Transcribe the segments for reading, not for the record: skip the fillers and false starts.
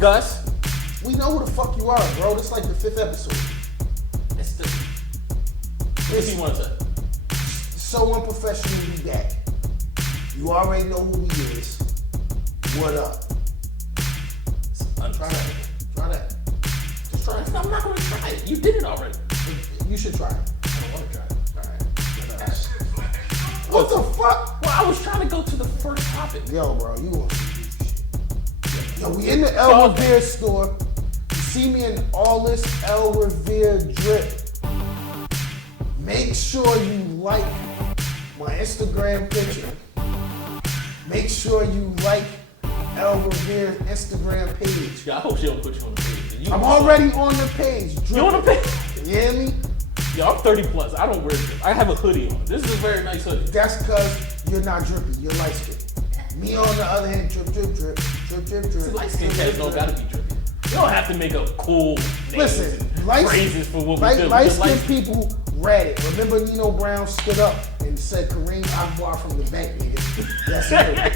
Gus. We know who the fuck you are, bro. This is like the 5th episode. It's the... What do you want to say? So Unprofessional, we back. You already know who he is. What up? Try that. Try that. Just try it. I'm not going to try it. You did it already. You should try it. I don't want to try it. Alright. What the fuck? Well, I was trying to go to the first topic. Yo, bro, you want some shit. Yo, we in the L.Revere store. You see me in all this L.Revere drip. Make sure you like my Instagram picture. Make sure you like L.Revere Instagram page. Yeah, I hope she don't put you on the page. I'm already on the page. You on the page? You hear me? Yo, I'm 30 plus. I don't wear drip. I have a hoodie on. This is a very nice hoodie. That's because you're not drippy. You're light skinned. Me on the other hand, drip, drip, drip, drip, drip, drip. See, light skinned cats don't gotta be drippy. You don't have to make up cool names and phrases for what we do. Light skinned people read it. Remember Nino Brown stood up and said Kareem Akbar from the bank, nigga. That's it.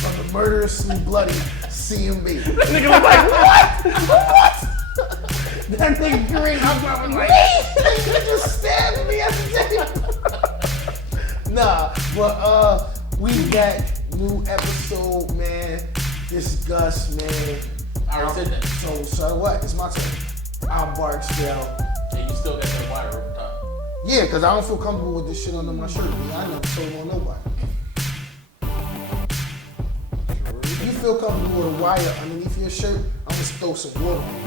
From the murderously bloody CMB. That nigga was like, what? What? That nigga Kareem Akbar was like, you just stabbed me at the table. Nah, but we back, new episode, man. This Gus, man. I already said that. So what? It's my turn. I'm Barksdale. And you still got that wire over top. Yeah, because I don't feel comfortable with this shit under my shirt. Man. I never told on nobody. If you feel comfortable with a wire underneath your shirt, I'm going to throw some water on you.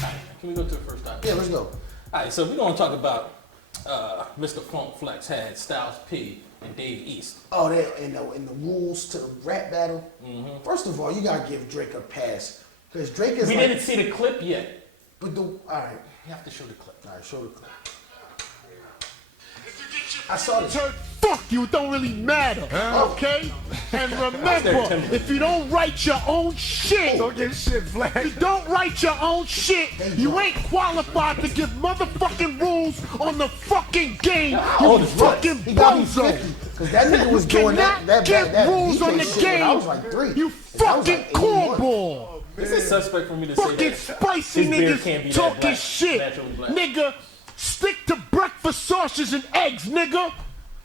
Alright, can we go to the first topic? Yeah, let's go. Alright, so we're going to talk about Mr. Funk Flex had Styles P and Dave East. Oh, that and the rules to the rap battle. Mm-hmm. First of all, you got to give Drake a pass. Because Drake is We didn't see the clip yet. But all right. You have to show the clip. All right, show the clip. I saw this. Fuck you, it don't really matter, okay? And remember, if you don't write your own shit, don't get shit flagged. If you don't write your own shit, you ain't qualified to give motherfucking rules on the fucking game. You fucking bozo. Because that nigga was doing that rules on the shit game. when I was like 3. You fucking cornball. Is it suspect for me to say Fucking that? spicy His beard can't be niggas that talking black, shit. naturally black. Nigga, stick to breakfast sausages and eggs, nigga.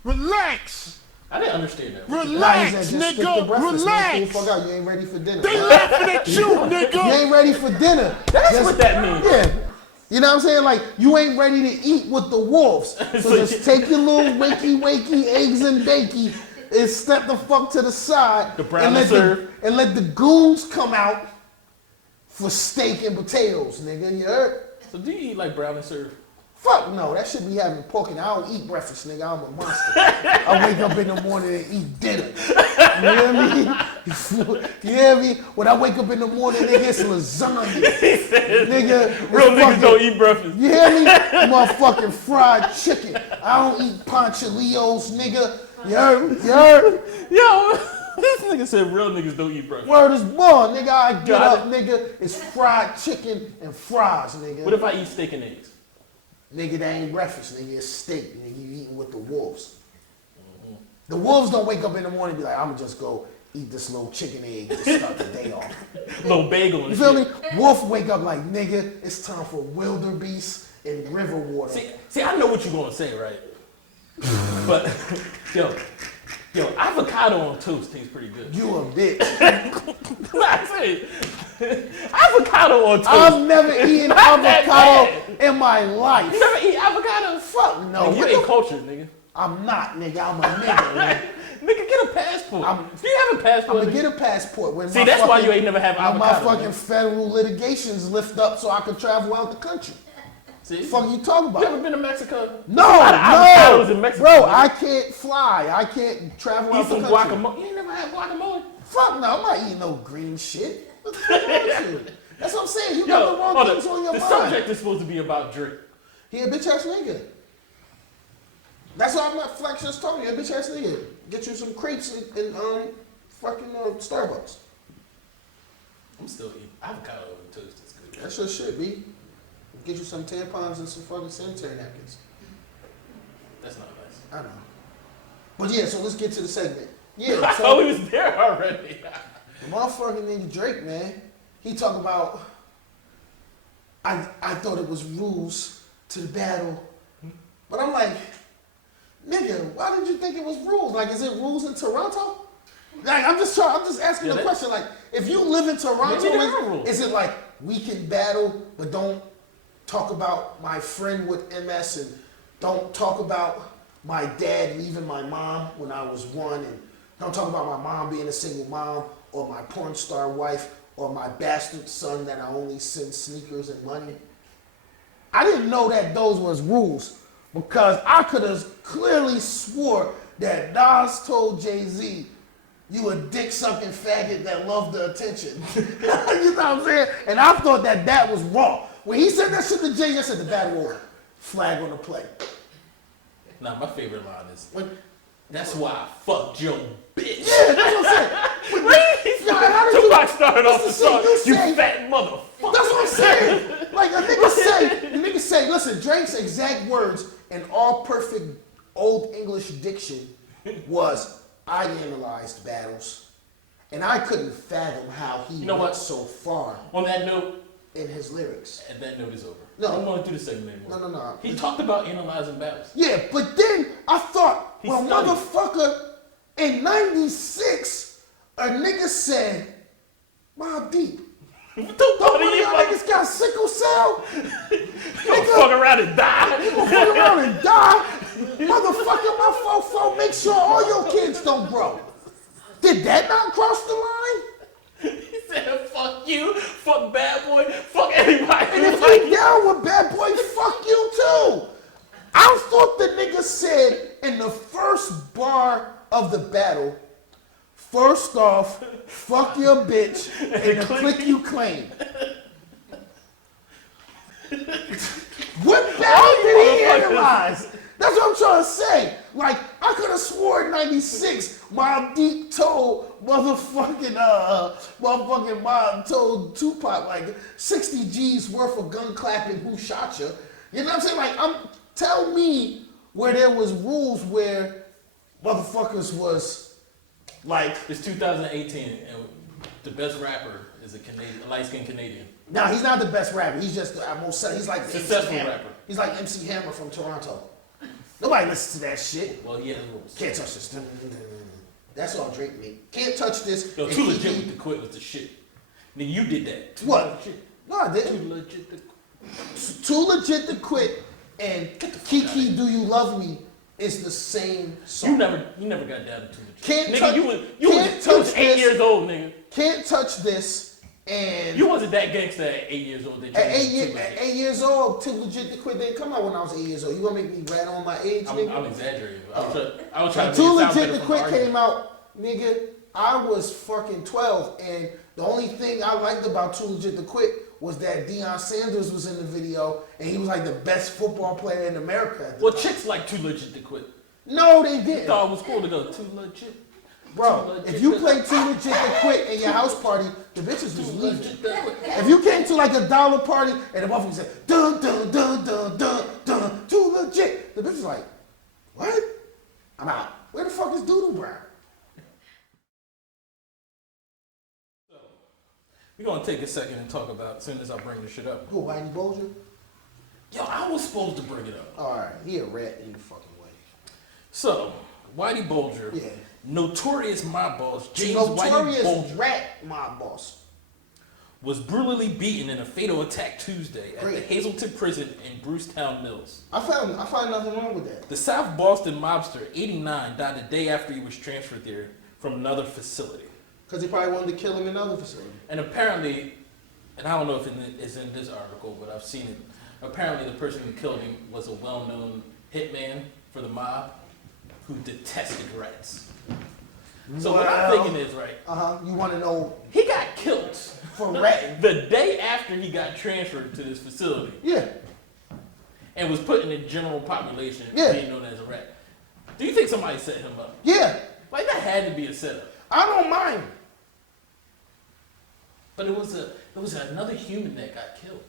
Relax. I didn't understand that. Relax, nigga. Relax. Fuck out. You ain't ready for dinner. They laughing at you, nigga. You ain't ready for dinner. That's what that means. Yeah. You know what I'm saying? Like, you ain't ready to eat with the wolves. So just take your little wakey eggs and bakey and step the fuck to the side. The brown and serve. And let the goons come out for steak and potatoes, nigga. You heard? So do you eat like brown and serve? Fuck no, that should be having pork and I don't eat breakfast, nigga. I'm a monster. I wake up in the morning and eat dinner. You hear me? You hear me? When I wake up in the morning, nigga, it's lasagna. Nigga, real niggas don't eat breakfast. You hear me? Motherfucking fried chicken. I don't eat ponchillos, nigga. You heard? You heard? Yo, this nigga said real niggas don't eat breakfast. Word is born, nigga. I get up, nigga. It's fried chicken and fries, nigga. What if I eat steak and eggs? Nigga, that ain't breakfast, nigga. It's steak, nigga. You eating with the wolves. Mm-hmm. The wolves don't wake up in the morning and be like, I'm gonna just go eat this little chicken egg and start the day off. Little bagel and You feel shit. me? Wolf wake up like, nigga, it's time for wildebeest and river water. See, I know what you're gonna say, right? But, yo, avocado on toast tastes pretty good. You a bitch. I say, avocado on toast. I've never eaten avocado in my life. You never eat avocado? Fuck no. Nigga, you ain't cultured, nigga. I'm not, nigga. I'm a nigga, man. Nigga, get a passport. Do you have a passport? I'm gonna get a passport. When See, that's why you ain't never have avocado. My fucking federal litigations lift up so I can travel out the country. See? Fuck you talking about? You ever been to Mexico? No, avocados in Mexico, bro, nigga. I can't fly. I can't travel out the Eat some country. guacamole. You ain't never had guacamole? Fuck no, I'm not eating no green shit. What the fuck is you? That's what I'm saying. You got the wrong things on your the mind. subject is supposed to be about Drake. He a bitch ass nigga. That's why I'm not Flex just talking. He a bitch ass nigga. Get you some crepes in fucking Starbucks. I'm still eating avocado on toast. That's good. That's your shit, B. Get you some tampons and some fucking sanitary napkins. That's not nice. I know. But yeah, so let's get to the segment. Yeah. I So, thought we was there already. The motherfucking nigga Drake, man, he talk about, I thought it was rules to the battle. But I'm like, nigga, why did you think it was rules? Like, is it rules in Toronto? Like, I'm just asking the question. Like, if you live in Toronto, is it like we can battle, but don't talk about my friend with MS and don't talk about my dad leaving my mom when I was 1 and don't talk about my mom being a single mom or my porn star wife or my bastard son that I only send sneakers and money. I didn't know that those was rules because I could have clearly swore that Nas told Jay-Z, you a dick-sucking faggot that loved the attention. You know what I'm saying? And I thought that was wrong. When he said that shit to Jay-Z, I said the battle over. Flag on the play. Nah, my favorite line is, that's why I fucked your bitch. Yeah, that's what I'm saying. Tupac started off the song, you fat motherfucker. That's what I'm saying. Like, the nigga say, listen, Drake's exact words in all perfect old English diction was, I analyzed battles, and I couldn't fathom how he went so far. On that note, in his lyrics. And that note is over. No. I don't want to do the segment anymore. No. He talked about analyzing battles. Yeah, but then I thought, motherfucker, in 96, a nigga said, Mobb Deep. Don't one of y'all niggas got sickle cell? You gonna fuck around and die. You gonna fuck around and die? Motherfucker, my fofo, make sure all your kids don't grow. Did that not cross the line? He said, fuck you, fuck Bad Boy, fuck everybody. And if you down with Bad Boy, fuck you too. I thought the nigga said in the first bar of the battle, first off, fuck your bitch and the clique you claim. What battle did he analyze? That's what I'm trying to say. Like, I could have sworn in 96, Mobb Deep told motherfucking Mob told Tupac like 60 G's worth of gun clapping, who shot you? You know what I'm saying? Like, tell me where there was rules where motherfuckers was like. It's 2018 and the best rapper is a light-skinned Canadian. No, he's not the best rapper. He's just he's like the successful rapper. He's like MC Hammer from Toronto. Nobody listens to that shit. Well, he has rules. Can't touch this. That's all Drake made. Can't touch this. Yo, Too Legit with the Quit was the shit. Nigga, you did that. What? No, I didn't. Too Legit to Quit. Too Legit to Quit and Kiki Do You Love Me is the same song. You never got down to Too Legit. Can't nigga, touch, you was 8 years old, nigga. Can't touch this. And you wasn't that gangster at 8 years old. At 8 years old, Too Legit to Quit didn't come out when I was 8 years old. You gonna make me rat on my age, nigga? I'm exaggerating. I was trying to Too Legit to Quit came out, nigga. I was fucking 12, and the only thing I liked about Too Legit to Quit was that Deion Sanders was in the video, and he was like the best football player in America. Well, chicks like Too Legit to Quit. No, they didn't. I thought it was cool to go Too Legit. Bro, if you play Too Legit to Quit in your house party, the bitches was leaving. If you came to like a dollar party and the motherfucker said, dun, dun, dun, dun, dun, dun, Too Legit, the bitch was like, what? I'm out. Where the fuck is Doodle Brown? So, we're going to take a second and talk about, as soon as I bring this shit up. Who, Whitey Bulger? Yo, I was supposed to bring it up. All right, he a rat in the fucking way. So, Whitey Bulger. Yeah. Notorious mob boss James Notorious Whitey Bulger rat mob boss was brutally beaten in a fatal attack Tuesday at the Hazleton prison in Brucetown Mills. I find nothing wrong with that. The South Boston mobster, 89, died the day after he was transferred there from another facility. Because they probably wanted to kill him in another facility. And apparently, and I don't know if it's in this article, but I've seen it. Apparently, the person who killed him was a well-known hitman for the mob who detested rats. So what I'm thinking is, right? You want to know? He got killed for ratting the day after he got transferred to this facility. Yeah. And was put in the general population being known as a rat. Do you think somebody set him up? Yeah. Like that had to be a setup. I don't mind. But it was another human that got killed.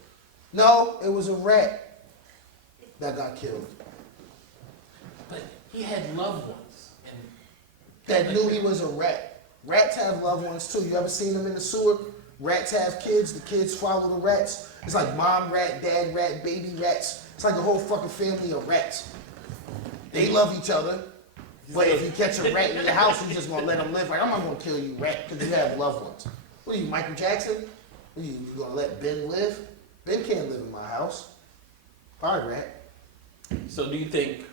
No, it was a rat that got killed. But he had loved ones. That knew he was a rat. Rats have loved ones too. You ever seen them in the sewer? Rats have kids. The kids follow the rats. It's like mom rat, dad rat, baby rats. It's like a whole fucking family of rats. They love each other. But if you catch a rat in your house, you just gonna let them live. Like, I'm not gonna kill you, rat, because you have loved ones. What are you, Michael Jackson? What are you gonna let Ben live? Ben can't live in my house. Sorry, rat. So do you think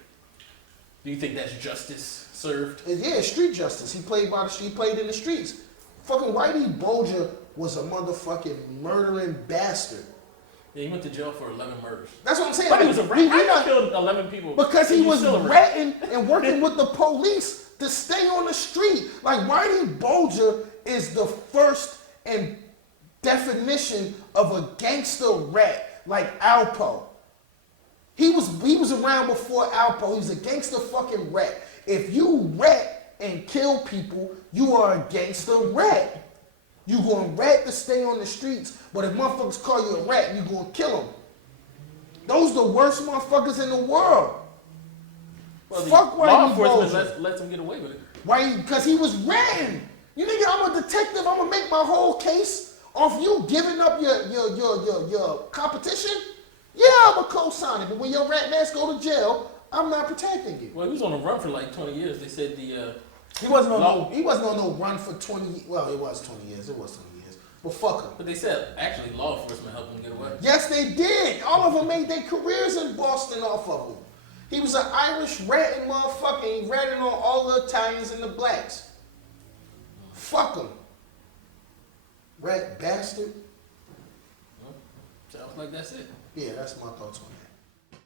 that's justice served? Yeah, street justice. He played by the street. He played in the streets. Fucking Whitey Bulger was a motherfucking murdering bastard. Yeah, he went to jail for 11 murders. That's what I'm saying. But Like, he was a rat. How you killed 11 people? because he was still a rat. ratting and working with the police to stay on the street. Like, Whitey Bulger is the first and definition of a gangster rat, like Alpo. He was around before Alpo. He was a gangster fucking rat. If you rat and kill people, you are a gangster rat. You gonna rat to stay on the streets, but if motherfuckers call you a rat, you gonna kill them. Those the worst motherfuckers in the world. Well, Fuck law Whitey enforcement Bulger. lets him get away with it. Why? Because he was ratting. You nigga, I'm a detective. I'm gonna make my whole case off you giving up your competition. Yeah, I'm a co-signer, but when your rat ass go to jail, I'm not protecting you. Well, he was on a run for like 20 years. They said He wasn't on no run for 20. Well, it was 20 years. It was 20 years. But fuck him. but they said actually law enforcement helped him get away. Yes, they did. All of them made their careers in Boston off of him. He was an Irish ratting motherfucker. He ratted on all the Italians and the blacks. Fuck him. Rat bastard. Well, sounds like that's it. Yeah, that's my thoughts on that.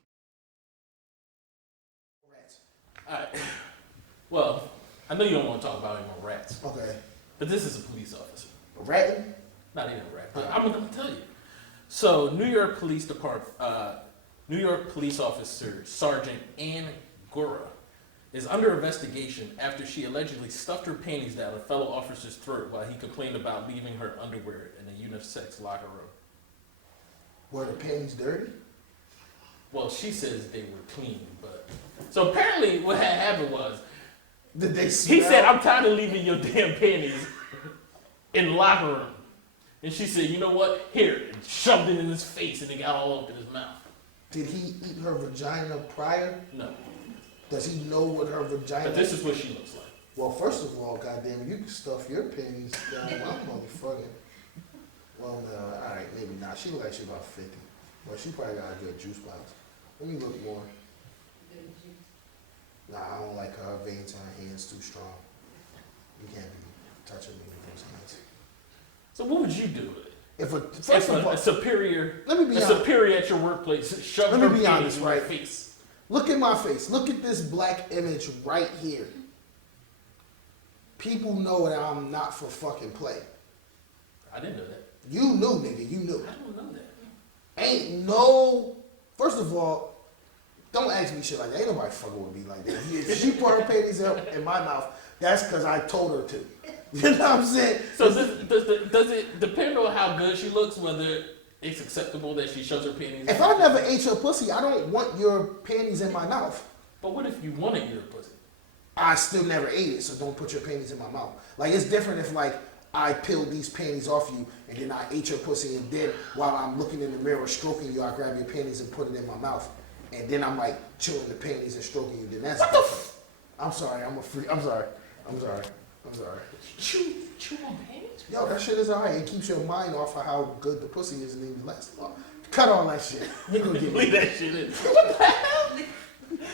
Rats. All right. Well, I know you don't want to talk about any more rats, Okay. but this is a police officer. Ratting? Not even a rat, but I'm gonna tell you. So, New York Police Officer Sergeant Ann Guerra is under investigation after she allegedly stuffed her panties down a fellow officer's throat while he complained about leaving her underwear in a unisex locker room. Were the panties dirty? Well, she says they were clean, but so apparently what had happened was Did they smell? he said, "I'm tired of leaving your damn panties in the locker room," and she said, "You know what? Here," and shoved it in his face, and it got all up in his mouth. Did he eat her vagina prior? No, Does he know what her vagina but this is what she looks like. Well, first of all, goddamn, you can stuff your panties down my motherfucking. Well, no, all right, maybe not. She look like she's about 50. Well, she probably got a good juice box. Let me look more. Nah, I don't like her. Her veins on her hands too strong. You can't be touching me with those hands. So what would you do with it? If If a superior, let me be a honest. superior at your workplace shoved Let me her be panties honest, in your right? face. Look at my face. Look at this black image right here. People know that I'm not for fucking play. I didn't know that. You knew, nigga. You knew. I don't know that. Ain't no. First of all, don't ask me shit like that. Ain't nobody fucking with me like that. If she put her panties up in my mouth, that's because I told her to. You know what I'm saying? So does it depend on how good she looks, whether it's acceptable that she shoves her panties? If I never ate your pussy, I don't want your panties in my mouth. But what if you want to eat her pussy? I still never ate it, so don't put your panties in my mouth. Like, it's different if, like, I peeled these panties off you, and then I ate your pussy, and then while I'm looking in the mirror stroking you, I grab your panties and put it in my mouth. And then I'm, like, chewing the panties and stroking you. Then that's different. I'm sorry. I'm a freak. I'm sorry. Chew on panties? Yo, that shit is alright. It keeps your mind off of how good the pussy is and then last long. Cut all that shit. You gonna get Leave me. that shit in. What the hell?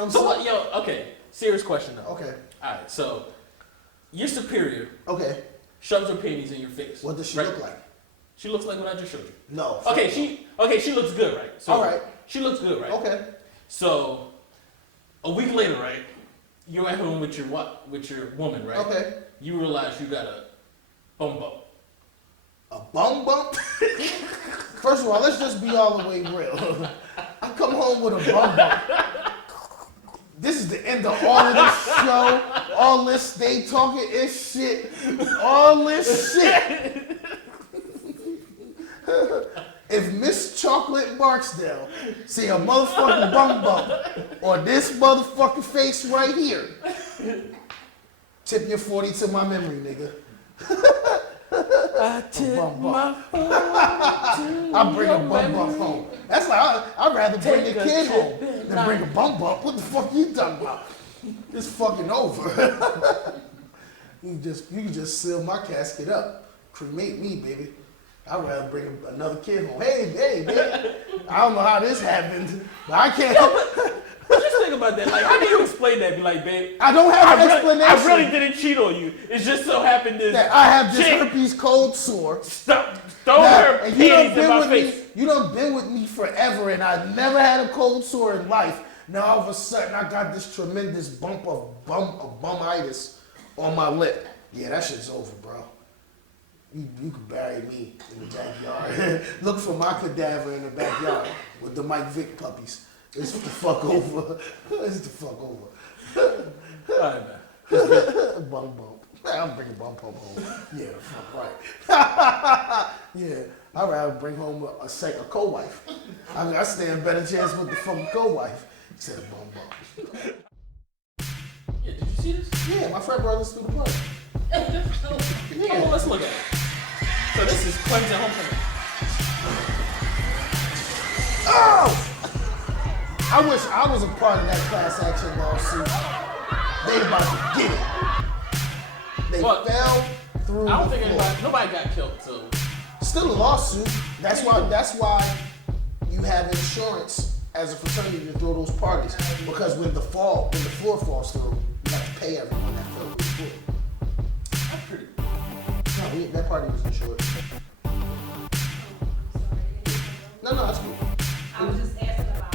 I'm So sorry. what? Yo, okay. Serious question though. Okay. All right. So your superior Okay. shoves her panties in your face. What does she right? look like? She looks like what I just showed you. No. Okay. She looks good, right? So All right. She looks good, right? Okay. So a week later, right? You're at home with your woman, right? Okay. You realize you got a bum bump. A bum bump? First of all, let's just be all the way real. I come home with a bum bump. This is the end of all of this show. All this stay talking is shit. All this shit. If Miss Chocolate Barksdale see a motherfucking bum bump or this motherfucking face right here, Tip your 40 to my memory, nigga. I tip my 40 I bring a bump up home. That's like I'd rather bring a kid home than bring a bump up. What the fuck you talking about? It's fucking over. you can just seal my casket up, cremate me, baby. I'd rather bring another kid home. Hey, baby. I don't know how this happened, but I can't. But just think about that. Like, how do you explain that? Be like, babe, I don't have an explanation. I really didn't cheat on you. It just so happened that I have this chick herpes cold sore. Stop. Throw her panties in my face. You done been with me forever, and I never had a cold sore in life. Now all of a sudden, I got this tremendous bump of bumitis on my lip. Yeah, that shit's over, bro. You can bury me in the backyard. Look for my cadaver in the backyard with the Mike Vick puppies. It's the fuck over. It's the fuck over. All right, man. Bump. I'm bringing bump home. Yeah, the fuck right. Yeah, I'd rather bring home a co-wife. I stand a better chance with the fucking co-wife instead of bump. Yeah, did you see this? Yeah, my frat brother's through the plug. Yeah. Well, let's look at it. So this is Clemson homecoming. Oh! I wish I was a part of that class action lawsuit. They about to get it. They fell through. I don't think nobody got killed, so still a lawsuit. That's why you have insurance as a fraternity to throw those parties. Because when the floor falls through, you have to pay everyone that fell through the floor. that's pretty. No, that party was insured. No, that's cool. I was just asking about,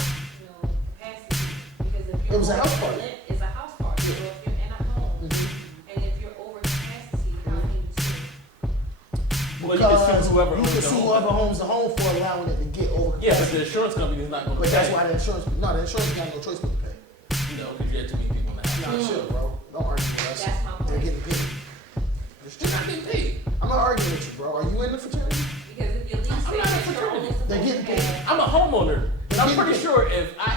capacity, because if you're It was a house party. It's a house party. So if you're in a home, and if you're over capacity, how can you sue? Well, you can sue whoever owns the home for allowing it to get over capacity. Yeah, but the insurance company is not going to pay. But that's why the insurance got no choice but to pay. No, because you had too many people in the house. Nah, chill, bro. Don't argue with us. That's my point. They're getting paid. You're not getting paid. I'm not arguing with you, bro. Are you in the fraternity? Because if your lease I'm not a says you're fraternity. only supposed They're getting to paid. have, I'm a homeowner. And I'm pretty sure if I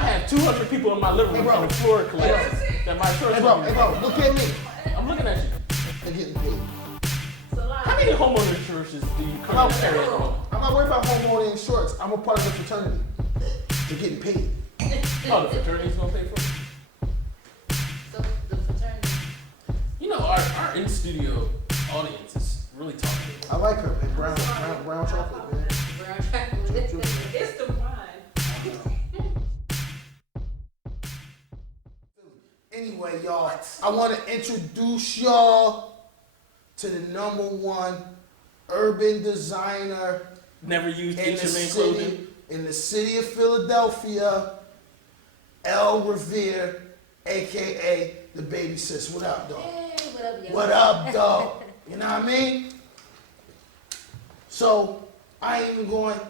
have 200 people in my living room and the floor collapses, then my insurance company. Hey, bro, look at me. I'm looking at you. They're getting paid. How many homeowner insurances do you currently carry at the moment? I'm not worried about homeowner insurance. I'm a part of the fraternity. They're getting paid. Oh, the fraternity's going to pay for it? so the fraternity. You know, our in-studio audience is really talking. I like her. And brown chocolate, man. Brown chocolate. It's the wine. Anyway, y'all, I want to introduce y'all to the #1 urban designer Never used in the instrument clothing. city, in the city of Philadelphia, L.Revere, aka the baby sis. What up, dog? Hey, what up, yo? What up, dog? You know what I mean? So I ain't even going to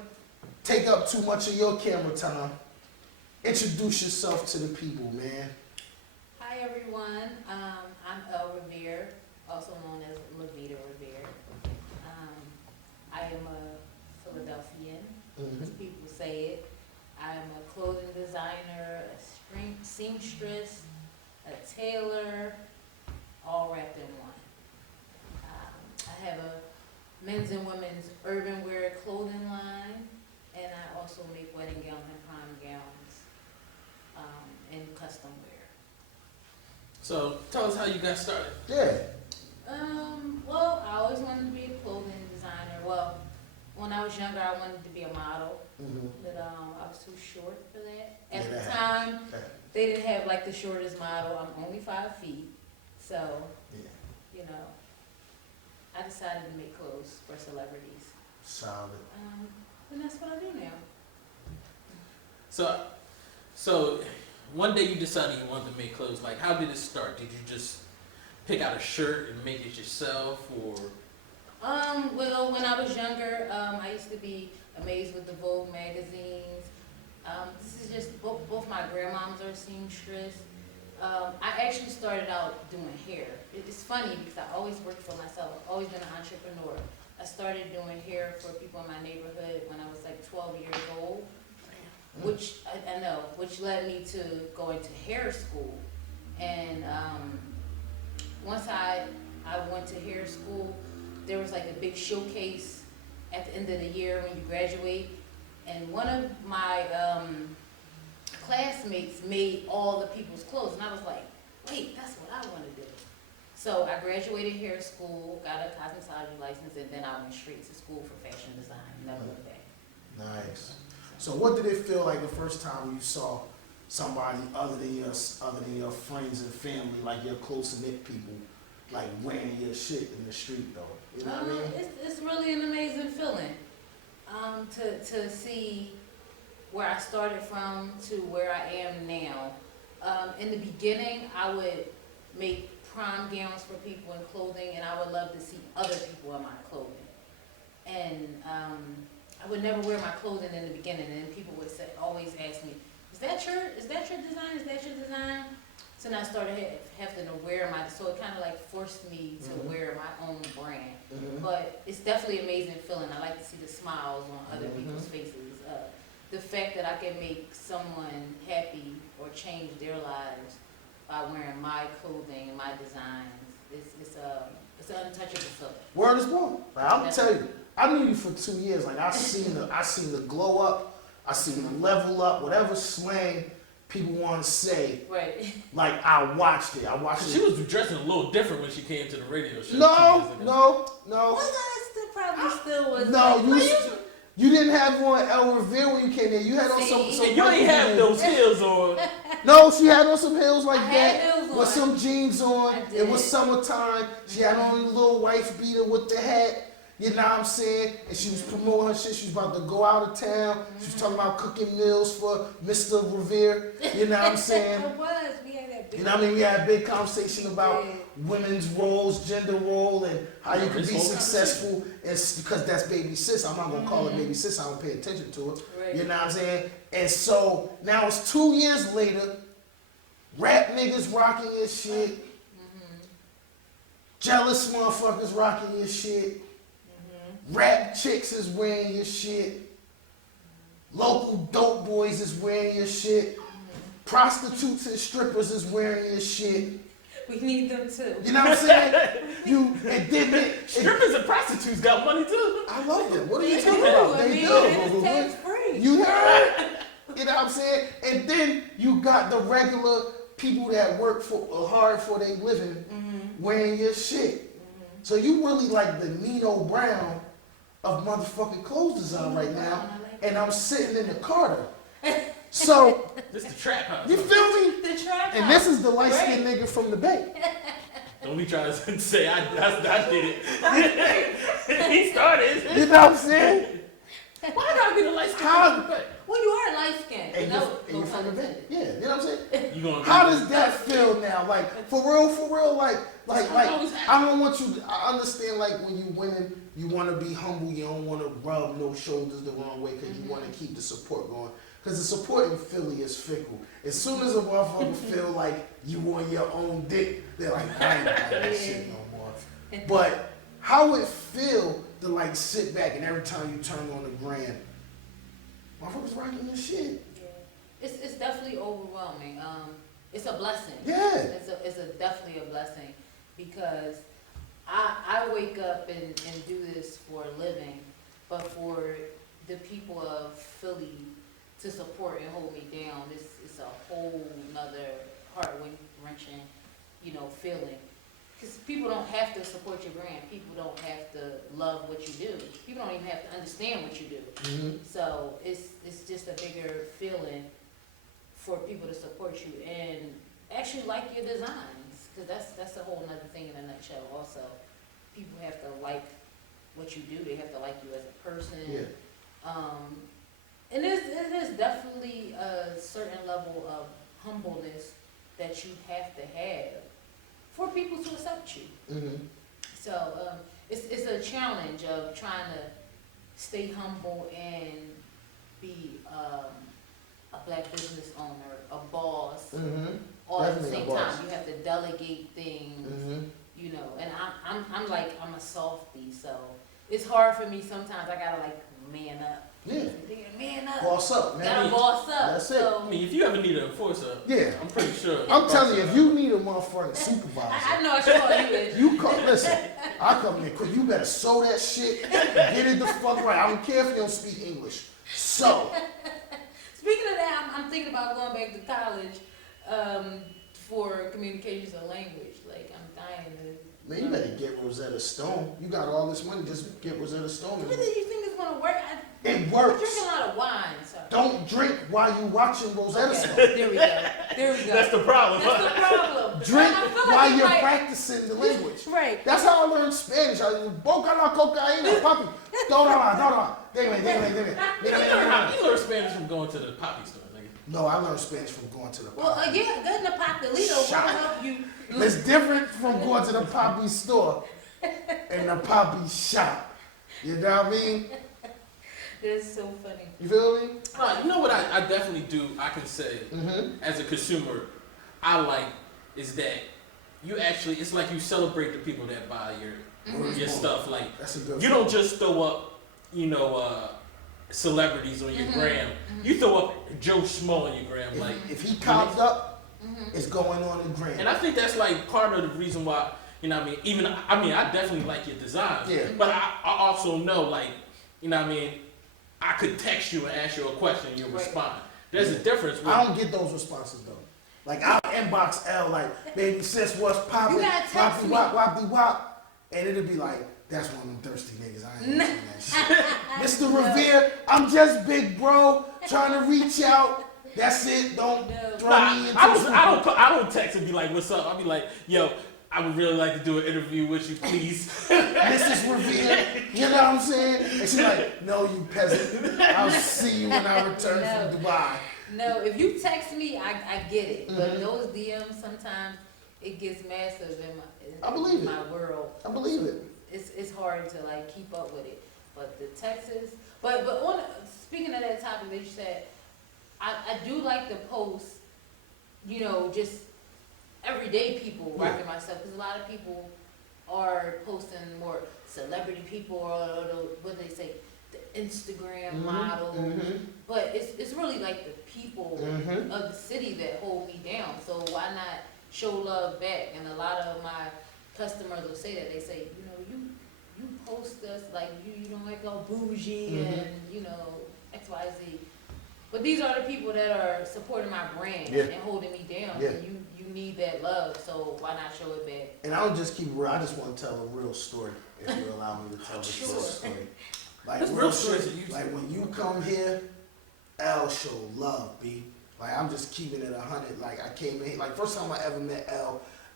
take up too much of your camera time. Introduce yourself to the people, man. Hi, everyone. I'm L.Revere, also known as L.Revere. I am a Philadelphian, as people say it. I am a clothing designer, a seamstress, a tailor, all wrapped in one. I have a men's and women's urban wear clothing line, and I also make wedding gowns and prom gowns, and custom wear. So tell us how you got started. Yeah. Well, I always wanted to be a clothing designer. Well, when I was younger, I wanted to be a model, but I was too short for that. At the time, they didn't have like the shortest model. I'm only 5 feet, so you know, I decided to make clothes for celebrities. Solid. And that's what I do now. So one day you decided you wanted to make clothes. Like, how did it start? Did you just pick out a shirt and make it yourself, or? Well, when I was younger, I used to be amazed with the Vogue magazines. This is just, both my grandmoms are seamstress. I actually started out doing hair. It's funny because I always worked for myself. I've always been an entrepreneur. I started doing hair for people in my neighborhood when I was like 12 years old, which I know, which led me to go into hair school. And once I went to hair school, there was like a big showcase at the end of the year when you graduate, and one of my classmates made all the people's clothes, and I was like, wait, that's what I want to do. So I graduated hair school, got a cosmetology license, and then I went straight to school for fashion design. Never looked back. Nice. So what did it feel like the first time you saw somebody other than your friends and family, like your close-knit people, like wearing your shit in the street though? You know what I mean? It's really an amazing feeling to see where I started from to where I am now. In the beginning, I would make prom gowns for people in clothing, and I would love to see other people in my clothing. And I would never wear my clothing in the beginning, and people would always ask me, is that your design? Is that your design? So then I started having to wear so it kind of like forced me to wear my own brand. But it's definitely an amazing feeling. I like to see the smiles on other people's faces. The fact that I can make someone happy or change their lives by wearing my clothing and my designs, it's an untouchable feeling. Word is born. Like, I'll tell you, I knew you for 2 years. Like I seen the glow up, I seen the level up, whatever slang people want to say. Right. Like I watched it. She was dressing a little different when she came to the radio show. No. Well, that probably still was. No, you didn't have on L.Revere when you came there. You had on some you ain't have those heels on. No, she had on some heels like I that had heels with on. some jeans on. I did. It was summertime. She had on a little wife beater with the hat. You know what I'm saying? And she was promoting her shit. She was about to go out of town. She was talking about cooking meals for Mr. Revere. You know what I'm saying? It was. We had that big. You know what I mean? We had a big conversation about women's roles, gender role, and how you can be successful. It's because that's baby sis. I'm not gonna call her baby sis. I don't pay attention to her. Right. You know what I'm saying? And so now it's 2 years later. Rap niggas rocking your shit. Jealous motherfuckers rocking your shit. Rap chicks is wearing your shit. Local dope boys is wearing your shit. Prostitutes and strippers is wearing your shit. We need them too. You know what I'm saying? Strippers and prostitutes got money too. I love them. What are you They talking do. about? I They mean, do. it's tax free. You heard? You know what I'm saying? And then you got the regular people that work for hard for their living wearing your shit. So you really like the Nino Brown of motherfucking clothes design right now. And I'm sitting in the Carter. So This the trap house. you feel me? The trap And this is the light skinned nigga from the Bay. Don't be trying to say I did it. He started. You know what I'm saying? Why gotta be the light skin? Well, you are light skinned. And No, you're from the Bay. Yeah, you know what I'm saying? You gonna How does that feel now? Like for real, like I don't want you. I understand like when you winning, you want to be humble. You don't want to rub no shoulders the wrong way because you want to keep the support going. Because the support in Philly is fickle. As soon as a motherfucker feel like you want your own dick, they're like, I ain't got that shit no more. But how it feel to like sit back and every time you turn on the gram, motherfuckers rocking your shit. Yeah. It's definitely overwhelming. It's a blessing. Yeah. It's definitely a blessing because I wake up and do this for a living, but for the people of Philly to support and hold me down, it's a whole nother heart-wrenching, feeling. Because people don't have to support your brand. People don't have to love what you do. People don't even have to understand what you do. So it's just a bigger feeling for people to support you and actually like your designs. Because that's a whole nother thing in a nutshell also. People have to like what you do. They have to like you as a person. Yeah. And it is definitely a certain level of humbleness that you have to have for people to accept you. So it's a challenge of trying to stay humble and be a black business owner, a boss, all at the same time. You have to delegate things, and I'm a softie, so it's hard for me sometimes. I gotta like man up. Yeah. Man up. Boss up, man. Gotta boss up. That's it. I mean, if you ever need an enforcer, Yeah. I'm pretty sure. I'm telling you, if you need a motherfucking supervisor, I know I should call you this. you come, listen, I come in quick. You better sew that shit and get it the fuck right. I don't care if you don't speak English. So. Speaking of that, I'm thinking about going back to college for communications and language. Like, I'm dying to. Man, you better get Rosetta Stone. You got all this money, just get Rosetta Stone. But do you think it's gonna work? It I works. drink a lot of wine, so. Don't drink while you watching Rosetta Okay, Stone. there we go. There we go. That's the problem. That's the problem. Drink I feel like while it you're might- practicing the language. Right. That's how I learned Spanish. I boca la cocaína, papi. Dora. You learn Spanish from going to the poppy store, nigga. No, I learned Spanish from going to the Well, poppy. again, good in the Papelito Shut will up. help you. It's different from going to the poppy store and the poppy shop. You know what I mean? That's so funny. You feel me? You know what I definitely do, I can say, as a consumer, I like, is that you actually, it's like you celebrate the people that buy your stuff. Like, That's a good you don't just throw up, celebrities on your gram. You throw up Joe Schmo on your gram. Like, if he copped up, it's going on in grand. and I think that's like part of the reason why, you know what I mean? I definitely like your designs. Yeah. But I also know, like, you know what I mean? I could text you and ask you a question and you'll Right. respond. There's a difference. I don't get those responses though. Like I'll inbox L like, baby sis, what's poppin'? You gotta text me. Wop, wop. And it'll be like, that's one of them thirsty niggas. I ain't answering that shit. Mr. Revere, I'm just big bro, trying to reach out. That's it. Don't throw me into I don't text and be like, what's up? I'll be like, yo, I would really like to do an interview with you, please. Mrs. Revere, you know what I'm saying? And she's like, no, you peasant. I'll see you when I return from Dubai. No, if you text me, I get it. But those DMs, sometimes it gets massive in I believe it. my world. I believe it. It's hard to like keep up with it. But the Texas, but on speaking of that topic that you said, I do like the post, just everyday people rocking my stuff, because a lot of people are posting more celebrity people or what they say, the Instagram models, but it's really like the people of the city that hold me down. So why not show love back? And a lot of my customers will say that. They say, you post us like you don't like all bougie and XYZ. But these are the people that are supporting my brand and holding me down. Yeah. And you need that love, so why not show it back? And I don't just keep real. I just want to tell a real story, if you allow me to tell this real story. Like That's real real stories shit. that you Like when you come here, L show love, B. Like I'm just keeping it 100. Like I came in, like first time I ever met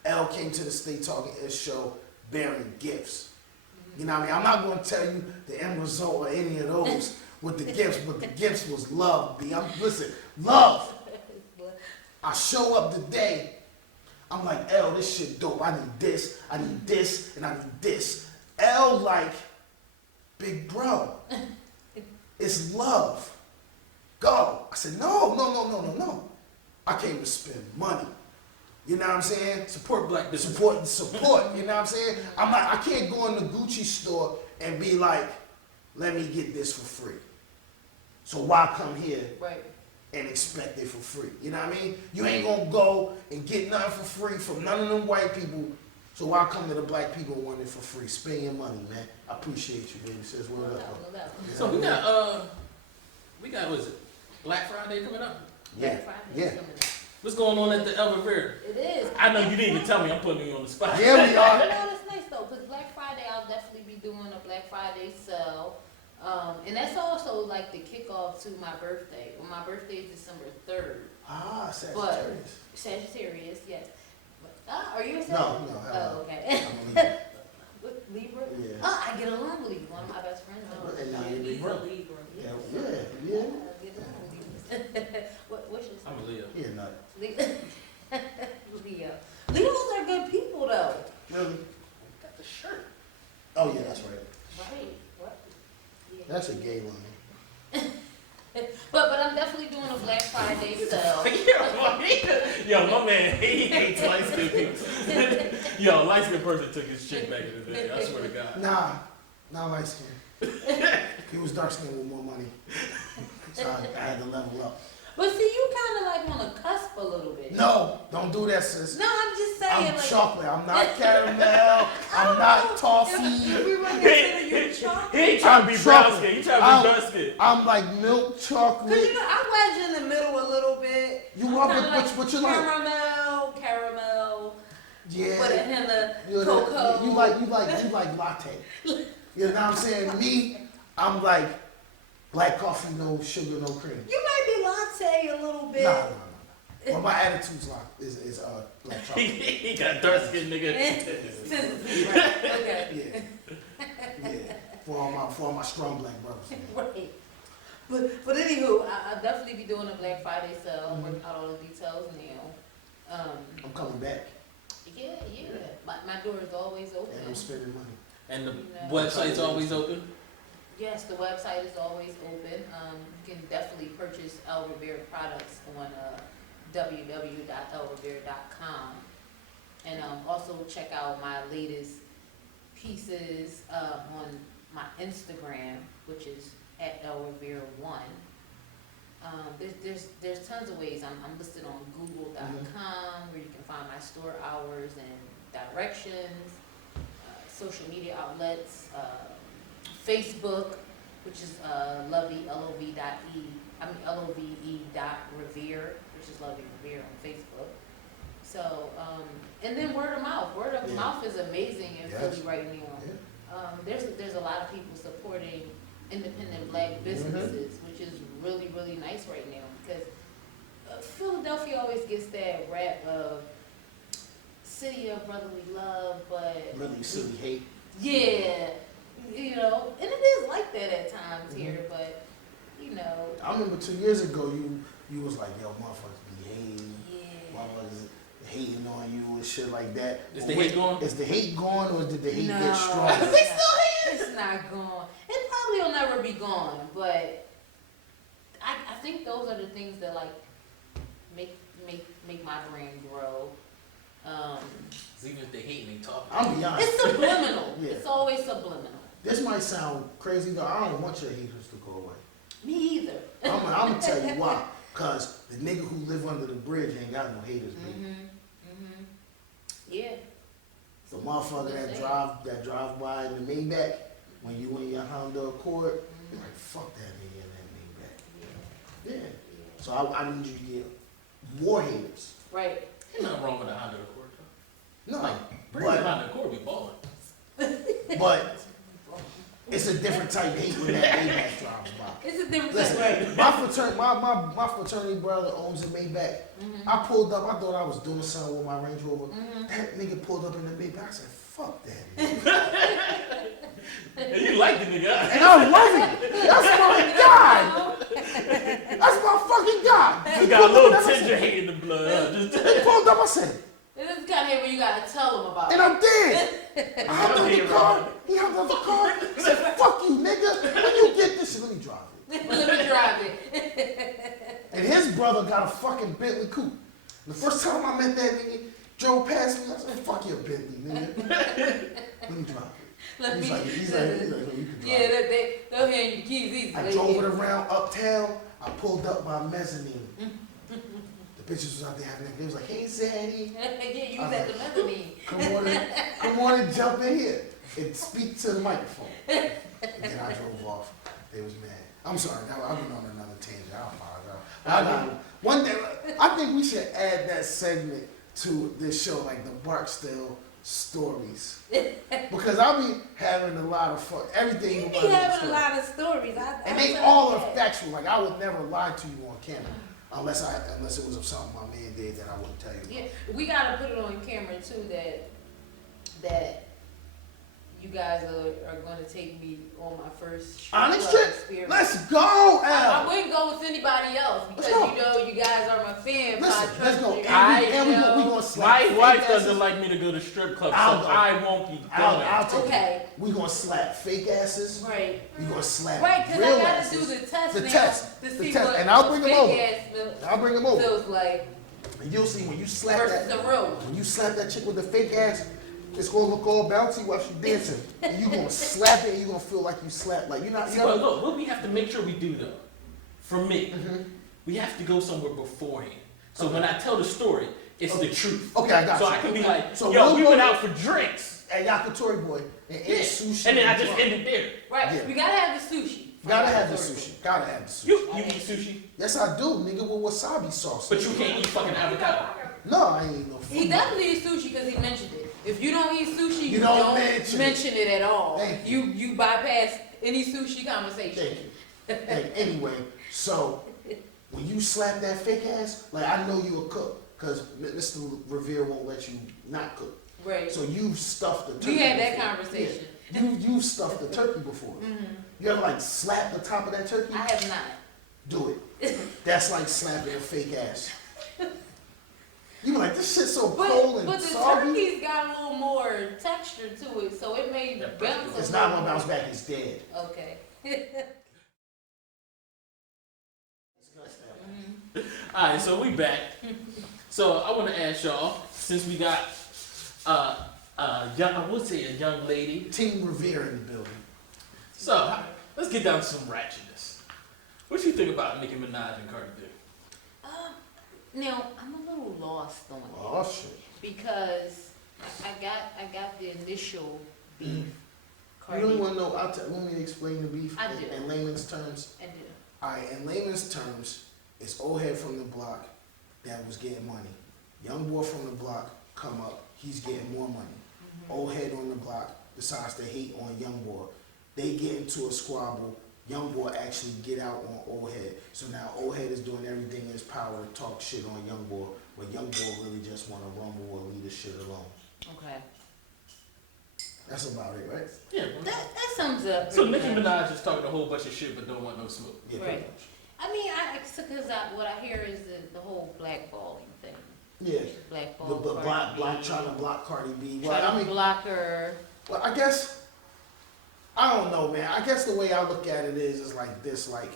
L came to the State Talking Ish show bearing gifts. You know what I mean? I'm not going to tell you the end result or any of those with the gifts, but the gifts was love, B. Listen, love. I show up today. I'm like, L, this shit dope. I need this, and I need this. L like, big bro, it's love. Go. I said, no. I came to spend money. You know what I'm saying? Support black business. Support. You know what I'm saying? I'm like, I can't go in the Gucci store and be like, let me get this for free. So why come here and expect it for free? You know what I mean? You ain't gonna go and get nothing for free from none of them white people. So why come to the black people and want it for free? Spend your money, man. I appreciate you, baby. Says word up. No doubt. So we got what is it? Black Friday coming up? Yeah. Yeah. What's going on at the L.Revere? It is. I know you didn't even tell me. I'm putting you on the spot. Yeah, we are. That's nice though, because Black Friday, I'll definitely be doing a Black Friday sale. And that's also like the kickoff to my birthday. Well, my birthday is December 3rd. Ah, Sagittarius. Sagittarius, yes. But, are you a Sagittarius? No. Oh, okay. I'm a Libra. What, Libra? Yeah. I get along with Libra. One of my best friends. And now you're He's Libra. a Libra. Yeah. I get along with Libras. What's your I'm a Leo. Yeah, nut. Leo. Leos are good people though. Really? Got the shirt. Oh yeah, that's right. Right. What? Yeah. That's a gay one. But I'm definitely doing a Black Friday sale. Yo, my man, he hates light skinned people. Yo, light skinned person took his chick back in the day. I swear to God. Nah, light skin. He was dark skinned with more money. So I had to level up. But see, you kind of like on the cusp a little bit. No, don't do that, sis. No, I'm just saying. I'm like, chocolate. I'm not caramel. I'm not toffee. If we want to consider you chocolate. He ain't trying to be brown skin. He trying to be dark skin. I'm like milk chocolate. Cause you know, I wedge in the middle a little bit. You are, but you like caramel. Yeah. With a hint of cocoa. You like latte. You know what I'm saying? Me, I'm like black coffee, no sugar, no cream. You might be latte a little bit. Nah. Well, my attitude's is black chocolate. He got dark skin nigga. Okay. Yeah. For all my strong black brothers. Right. But anywho, I'll definitely be doing a Black Friday sale. I'm working out all the details now. I'm coming back. Yeah. My door is always open. And I'm spending money. And the website's always open? Yes, the website is always open. You can definitely purchase L.Revere products on www.lrevere.com. And also check out my latest pieces on my Instagram, which is at L.Revere1. There's tons of ways. I'm listed on Google.com where you can find my store hours and directions, social media outlets, Facebook, which is L-O-V-E.Revere, which is Lovey Revere on Facebook. So, and then word of mouth. Word of mouth is amazing in Philly right now. There's a lot of people supporting independent black businesses, which is really, really nice right now because Philadelphia always gets that rap of city of brotherly love, but really silly hate. Yeah, you know, and it is like that at times here, but you know. I remember 2 years ago you was like, yo, motherfuckers be hating. Yeah. Motherfuckers hating on you and shit like that. Is the hate gone? Is the hate gone or did the hate get No, stronger? they still hate. It's not gone. It probably will never be gone, but I think those are the things that like make my brain grow. Even if they hate me, talk. I'll be honest. It's subliminal. Yeah. It's always subliminal. This might sound crazy though. I don't want your haters to go away. Me either. I'm gonna tell you why. Cause the nigga who live under the bridge ain't got no haters, baby. Yeah. The motherfucker that drive by in the Maybach when you in your Honda Accord, you're like, fuck that nigga in that Maybach. Yeah. So I need you to get more haters. Right. Ain't nothing wrong with a Honda Accord though. No, Bring the Honda Accord, we ballin'. but it's a different type hate when that Maybach drives by. It's a different Listen, way. my fraternity brother owns a Maybach. I pulled up, I thought I was doing something with my Range Rover. That nigga pulled up in the Maybach. I said, fuck that nigga. And you like the nigga. And I love it. That's my guy. That's my fucking guy. You got a little tinge of hate in the blood. He pulled up, I said, This is kind of here where you gotta tell them about and it. I did. I hopped out the car. He hopped out the car. I said, fuck you, nigga. When you get this shit, let me drive it. Let me drive it. And his brother got a fucking Bentley coupe. The first time I met that nigga, drove past me, I said, fuck your Bentley, nigga. Let me drive it. He's like, no, you can drive it. They'll hand you the keys easy. I drove it around uptown. I pulled up by mezzanine. The bitches was out there having that. They was like, hey, Zaddy. Yeah, you was at the mezzanine. Come on and jump in here and speak to the microphone. And then I drove off. They was mad. I'm sorry. I've been on another tangent. I apologize. One day, I think we should add that segment to this show, like the Barksdale stories. Because I'll be having a lot of fun. Everything. You be having a lot of stories. And they all are factual. Like, I would never lie to you on camera. Unless it was of something my man did that I wouldn't tell you. Yeah, we gotta put it on camera too that you guys are gonna take me on my first Honest club trip? experience. Let's go, Al. I wouldn't go with anybody else because Let's go. you know you guys are my fans. Listen, I let's trust go. you. And we gonna slap. My wife doesn't like me to go to strip clubs, so I'll go. I won't be going. I'll take Okay. it. We gonna slap fake asses. Right. We gonna slap Right, because real I gotta asses. do the test The now test. to The see test. what And I'll bring them fake over. ass I'll bring them over. feels like And you'll see when you slap versus that. the real. When you slap that chick with the fake ass, It's gonna look all bouncy while she's dancing. And you gonna slap it and you gonna feel like you slap. Like you're not. See, but look, what we have to make sure we do though, for me, we have to go somewhere beforehand. So when I tell the story, it's the truth. Okay, I got so you. So I can be like, so yo, we went out for drinks at Yakitori Boy and ate sushi. And then I just ended there. Right. Yeah. We gotta have the sushi. Gotta have the sushi. Gotta have the sushi. You eat sushi, Yes, I do, nigga, with wasabi sauce. but you can't eat fucking avocado. No, I ain't no food. He definitely eats sushi because he mentioned it. If you don't eat sushi, you don't mention it at all. Thank You bypass any sushi conversation. Thank you. Anyway, so when you slap that fake ass, like I know you a cook, because Mr. Revere won't let you not cook. Right. So you've stuffed the turkey. We had that before. conversation. Yeah. You've stuffed the turkey before. You ever like slap the top of that turkey? I have not. Do it. That's like slapping a fake ass. You be like, this shit's so cold and But the soggy. turkey's got a little more texture to it, so it may bounce. It's not gonna bounce back, it's dead. Okay. Alright, so we back. So I want to ask y'all, since we got young, I would say a young lady. Team Revere in the building. So let's get down to some ratchetness. What you think about Nicki Minaj and Cardi B? Now I'm a little lost on it Oh shit. because I got the initial beef. You Cardi. really want to know? Let me explain the beef I do. in layman's terms. I do. Alright, in layman's terms, it's old head from the block that was getting money. Young boy from the block come up, he's getting more money. Old head on the block decides to hate on young boy. They get into a squabble. Young boy actually get out on old head. So now old head is doing everything in his power to talk shit on young boy, but young boy really just want to rumble or leave the shit alone. Okay. That's about it, right? Yeah. That sums up. So pretty Nicki much. Minaj is talking a whole bunch of shit but don't want no smoke. Yeah, pretty Right. much. I mean, because what I hear is the whole blackballing thing. Yeah. Blackball. The Cardi block B, trying to block Cardi B. Well, trying I to mean, block her. well, I guess I don't know, man. I guess the way I look at it is like this. Like,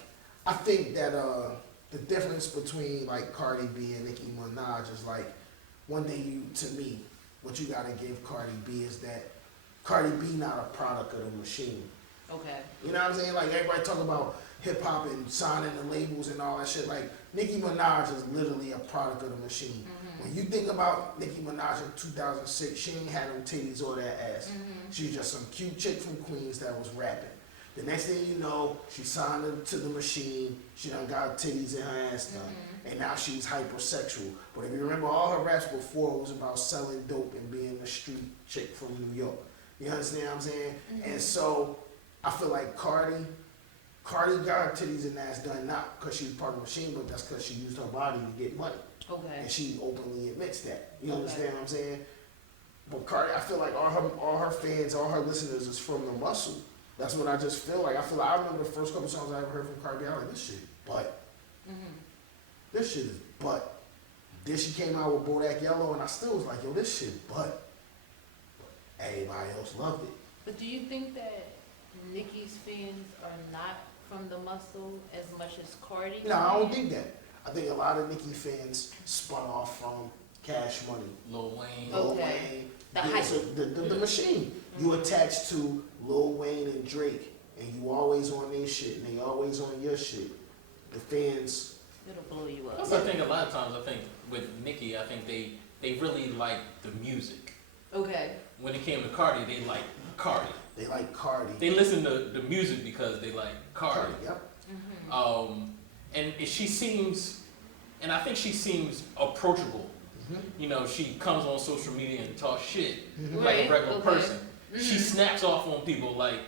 I think that the difference between like Cardi B and Nicki Minaj is like one thing to me, what you gotta give Cardi B is that Cardi B not a product of the machine. Okay. You know what I'm saying? Like everybody talk about hip hop and signing the labels and all that shit. Like Nicki Minaj is literally a product of the machine. When you think about Nicki Minaj in 2006, she ain't had them titties or that ass. She's just some cute chick from Queens that was rapping. The next thing you know, she signed to the machine. She done got titties and her ass done. And now she's hypersexual. But if you remember, all her raps before was about selling dope and being a street chick from New York. You understand what I'm saying? And so I feel like Cardi got her titties and ass done not because she's part of the machine, but that's because she used her body to get money. Okay. And she openly admits that. You understand what I'm saying? But Cardi, I feel like all her fans, all her listeners is from the muscle. That's what I just feel like. I remember the first couple songs I ever heard from Cardi. I was like, this shit butt. This shit is butt. Then she came out with Bodak Yellow, and I still was like, yo, this shit butt. But everybody else loved it. But do you think that Nicki's fans are not from the muscle as much as Cardi? No, I don't think that. I think a lot of Nicki fans spun off from Cash Money. Lil Wayne. Lil Okay. Wayne. The Yeah, hype. so the machine. You attach to Lil Wayne and Drake, and you always on their shit, and they always on your shit. The fans. It'll blow you up. Plus, I think a lot of times, with Nicki, I think they really like the music. Okay. When it came to Cardi, they like Cardi. They like Cardi. They listen to the music because they like Cardi. Yep. And she seems, and I think she seems approachable. You know, she comes on social media and talks shit like a regular person. She snaps off on people like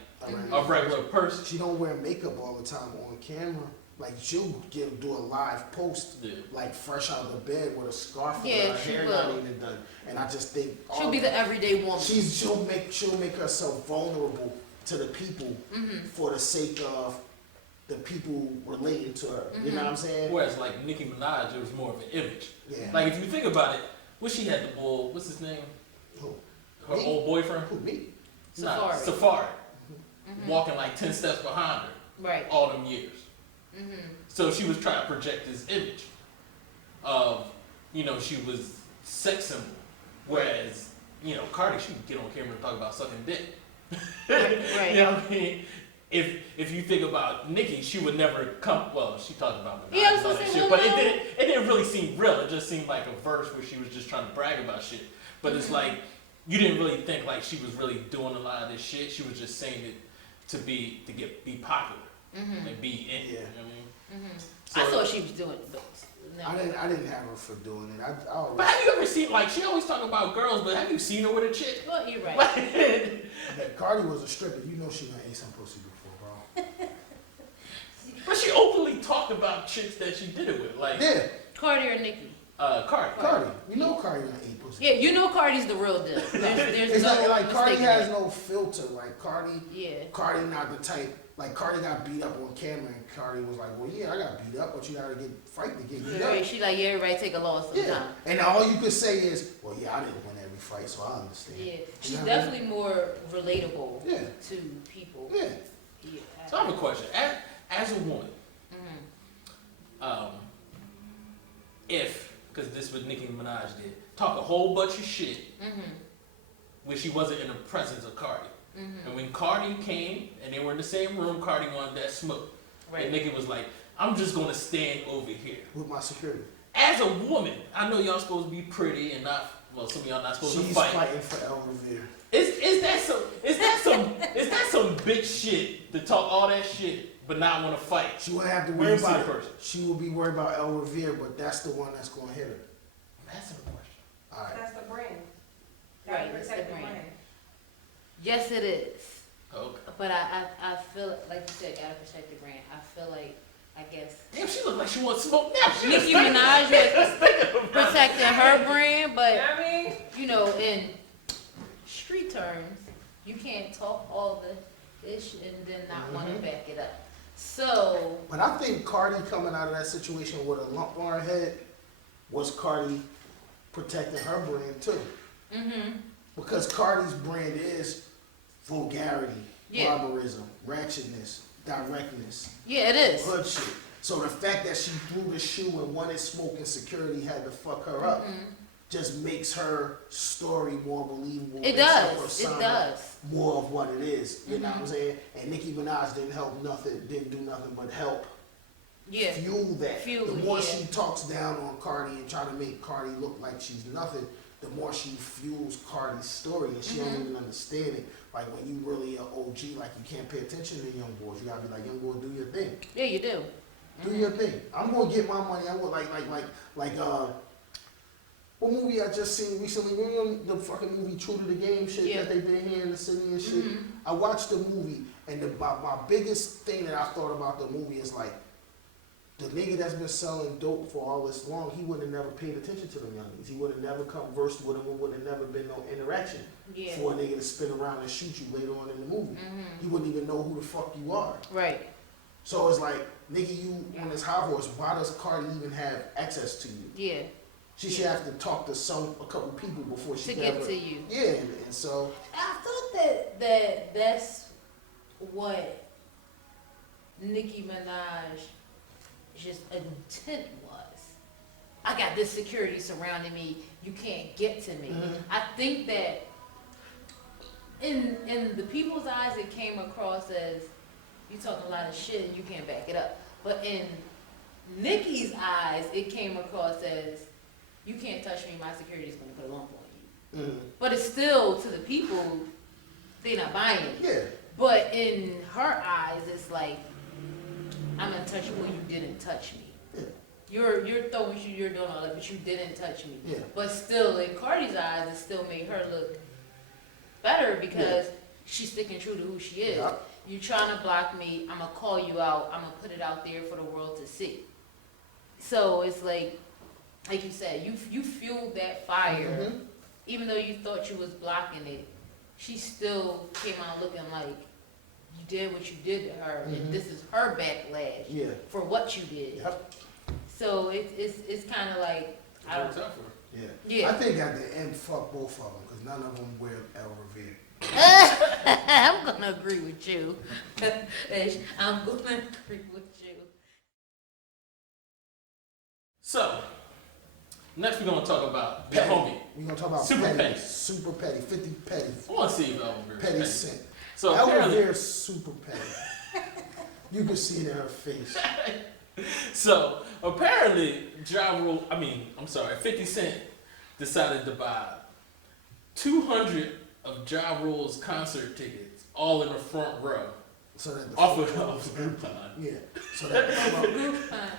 a regular person. She don't wear makeup all the time on camera. Like she'll do a live post, like fresh out of the bed with a scarf and her hair not even done. And I just think She'll be the everyday woman. she'll make herself vulnerable to the people for the sake of the people relating to her. You know what I'm saying? Whereas like Nicki Minaj, it was more of an image. Yeah. Like if you think about it, what she had the bull, what's his name? Who? Her Me? old boyfriend? Who, me? Nah, Safari. Walking like 10 steps behind her Right. all them years. So she was trying to project this image of, you know, she was sex symbol. Whereas you know, Cardi, she would get on camera and talk about sucking dick. Right. You know what I mean? If you think about Nicki, she would never come. Well, she talked about Yeah, I was and all gonna that say, shit, well, but no. it didn't really seem real. It just seemed like a verse where she was just trying to brag about shit. But it's like you didn't really think like she was really doing a lot of this shit. She was just saying it to be popular and be in. Yeah. You know what I mean? I thought she was doing it, but no. I didn't have her for doing it. I always, But have you ever seen, like, she always talk about girls, but have you seen her with a chick? Well, you're right. that Cardi was a stripper. You know she done ate some pussy before, bro. But she openly talked about chicks that she did it with, like Yeah, Cardi or Nicki? Cardi. Cardi. You know Cardi done ate pussy. Yeah, you know Cardi's the real deal. There's It's no not like Cardi mistaking has it. no filter. Like Cardi, Yeah. Cardi not the type. Like Cardi got beat up on camera, and Cardi was like, "Well, yeah, I got beat up, but you gotta fight to get beat Right, up." she like, yeah, everybody take a loss Yeah, sometimes. and all you could say is, "Well, yeah, I didn't win every fight, so I understand." Yeah, she's know what I mean? definitely more relatable Yeah. to people. Yeah. Yeah. So I have a question. As a woman, because this is what Nicki Minaj did, talk a whole bunch of shit when she wasn't in the presence of Cardi. And when Cardi came and they were in the same room, Cardi wanted that smoke. Right. And Nicki was like, I'm just gonna stand over here. With my security. As a woman, I know y'all supposed to be pretty and not, well, some of y'all not supposed to She's fight. fighting for L.Revere. Is that some bitch shit to talk all that shit but not want to fight? She wouldn't have to When worry you see about the it. person. She will be worried about L.Revere, but that's the one that's gonna hit her. That's a question. All right. That's the brand. Right, Gotta it's protect the the brand. brand. Yes, it is. Okay. But I feel like you said, gotta protect the brand. I feel like, I guess Damn, she look like she wants smoke now. She Nicki just thinking- Minaj just thinking was about protecting her brand, You but know what I mean? you know, in street terms, you can't talk all the ish and then not want to back it up. So But I think Cardi coming out of that situation with a lump on her head was Cardi protecting her brand too. Because Cardi's brand is vulgarity, Yeah. barbarism, ratchetness, directness, yeah, it is. hood shit. So the fact that she threw the shoe and wanted smoke and security had to fuck her up just makes her story more believable. It makes her does. It persona does. more of what it is. You know what I'm saying? And Nicki Minaj didn't do nothing but help Yeah. fuel that. Fuel The it, more yeah. she talks down on Cardi and try to make Cardi look like she's nothing, the more she fuels Cardi's story, and she don't even understand it. Like when you really an OG, like you can't pay attention to young boys. You gotta be like, young boy, do your thing. Yeah, you do. Do your thing. I'm gonna get my money. I'm gonna what movie I just seen recently? Remember the fucking movie True to the Game shit Yeah. that they did here in the city and shit? I watched the movie, and my biggest thing that I thought about the movie is like, the nigga that's been selling dope for all this long, he would have never paid attention to them youngins. He would have never conversed with them. There would have never been no interaction Yeah. for a nigga to spin around and shoot you later on in the movie. He wouldn't even know who the fuck you are. Right. So it's like, nigga, you on this high horse, why does Cardi even have access to you? Yeah. She should have to talk to a couple people before she To can get ever- to you. Yeah, and so I thought that's what Nicki Minaj just intent was. I got this security surrounding me. You can't get to me. I think that in the people's eyes, it came across as you talking a lot of shit and you can't back it up. But in Nicki's eyes, it came across as you can't touch me. My security is going to put a lump on you. But it's still, to the people, they're not buying it. yeah, But in her eyes, it's like, I'm untouchable, you didn't touch me. yeah, You're throwing shit, you're doing all that, but you didn't touch me. Yeah. But still, in Cardi's eyes, it still made her look better because she's sticking true to who she is. Yeah. You trying to block me, I'm going to call you out, I'm going to put it out there for the world to see. So it's like you said, you fueled that fire, even though you thought you was blocking it, she still came out looking like you did what you did to her, and this is her backlash yeah. for what you did. Yep. So it's kind of like, I Works don't, out for her. Yeah. Yeah. I think at the end, fuck both of them, because none of them wear L.Revere. I'm gonna agree with you. I'm gonna agree with you. So, next we're gonna talk about your homie, We're gonna talk about Super petty. Super petty, 50 petty. I want to see if L.Revere Petty petty. cent. So apparently, L.Revere's super petty. You can see it in her face. so apparently, 50 Cent decided to buy 200 of Ja Rule's concert tickets, all in the front row. So that the Off front of rows- Groupon. Yeah. So that the front,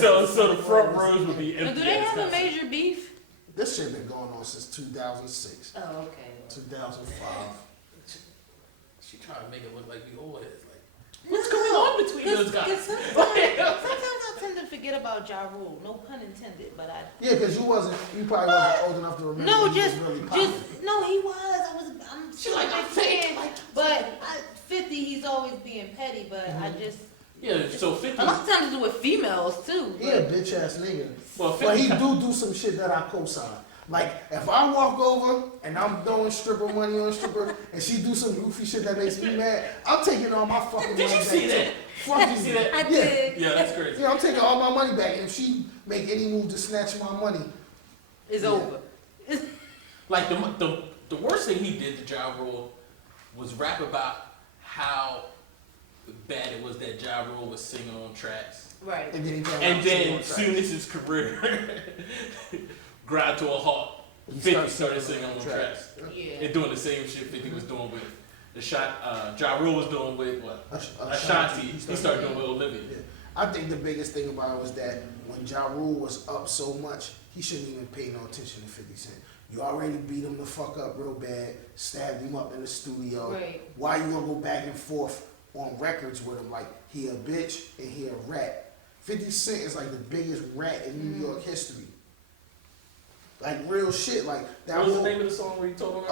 So the front rows would be But empty. do they at have this a concert. major beef? This shit been going on since 2006, Oh, okay. 2005. She trying to make it look like we old heads. Like, what's going on between those guys? Sometimes I tend to forget about Ja Rule. No pun intended, but I. Yeah, because you probably wasn't old enough to remember. No, when he just, was really popping. no, he was. I'm She still like, a I'm big fake, fan. like- But 50, he's always being petty. But I just. Yeah, so 50. A lot of times it's with females too. He a bitch ass nigga. Well, But he 50 do some shit that I co-sign. Like, if I walk over and I'm throwing stripper money on a stripper and she do some goofy shit that makes me mad, I'm taking all my fucking Did money you back. see that? Fuck Did you. you see that? I Yeah. did. Yeah, that's crazy. Yeah, I'm taking all my money back. And if she make any move to snatch my money, It's Yeah. over. Like the worst thing he did to Ja Rule was rap about how bad it was that Ja Rule was singing on tracks. Right. and then he came out And then on as soon as his career ground to a halt, He 50 started started singing singing on on tracks. Yeah. And doing the same shit 50 was doing with the shot Ja Rule was doing with what? Ashanti. He started doing with Olivia. Yeah. I think the biggest thing about it was that when Ja Rule was up so much, he shouldn't even pay no attention to 50 Cent. You already beat him the fuck up real bad, stabbed him up in the studio. Right. Why you gonna go back and forth on records with him like he a bitch and he a rat? 50 Cent is like the biggest rat in New York history. Like real shit. Like that What was the whole- name of the song where he told him?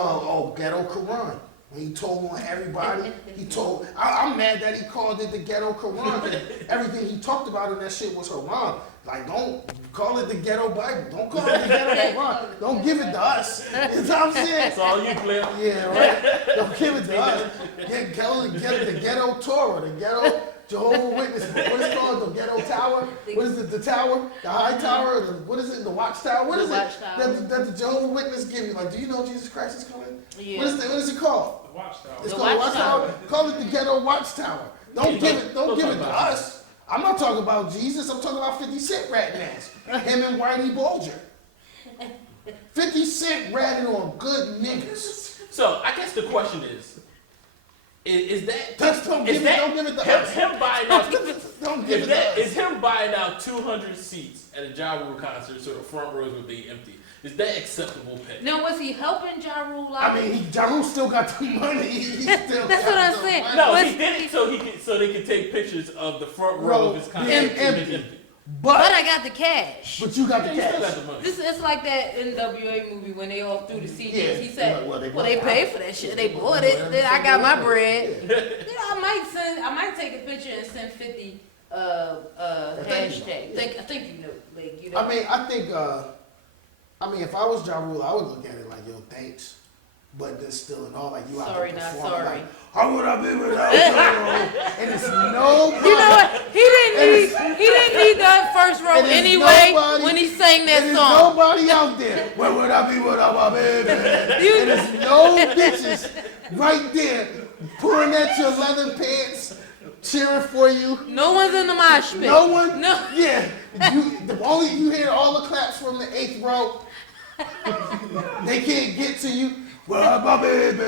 Ghetto Quran. When he told on everybody, he told. I'm mad that he called it the Ghetto Quran. 'Cause everything he talked about in that shit was haram. Like, don't call it the Ghetto Bible. Don't call it the Ghetto Quran. Don't give it to us. You know what I'm saying? It's all you, Glenn. Yeah, right. Don't give it to us. Get the Ghetto Torah, the Ghetto Jehovah's Witness. What is it called? The Ghetto Tower? What is it? The tower? The high tower? What is it? The watchtower? What The is watchtower. it? That the Jehovah's Witness give you? Like, do you know Jesus Christ is coming? Yeah. What is it called? The Watchtower. It's The called Watchtower. Watchtower. Call it the Ghetto Watchtower. Don't give it to us. I'm not talking about Jesus. I'm talking about 50 Cent ratting ass. Him and Whitey Bulger. 50 Cent ratting on good niggas. So I guess the question is that Don't give it to us. him buying out Don't give it to us. is him buying out 200 seats at a Ja Rule concert so the front rows would be empty? Is that acceptable pay? Now, was he helping Ja Rule out? I mean, Ja Rule still got the money. He still That's got what I'm the saying. money. No, Was- he did it so they could take pictures of the front row of his concert. empty. but But I got the cash. you got the Yeah, you still got cash. the money. It's like that NWA movie when they all threw the CDs. Yeah. He said, Well, well, they they bought paid it. for that shit. They bought it. Then I got my bread. Yeah. I might take a picture and send 50 hashtag. I think you know, like you know. I mean, if I was Ja Rule, I would look at it like, yo, thanks. But then still and all, like, you out Sorry, there not performing, sorry. like, how would I be without you? And it's nobody. You know what? He didn't need that first row And there's anyway nobody- when he sang that There's song. nobody out there. Where would I be without my baby? And there's no bitches right there pulling at your leather pants, cheering for you. No one's in the mosh pit. No one. No. Yeah. You hear all the claps from the 8th row. They can't get to you. Well, my baby.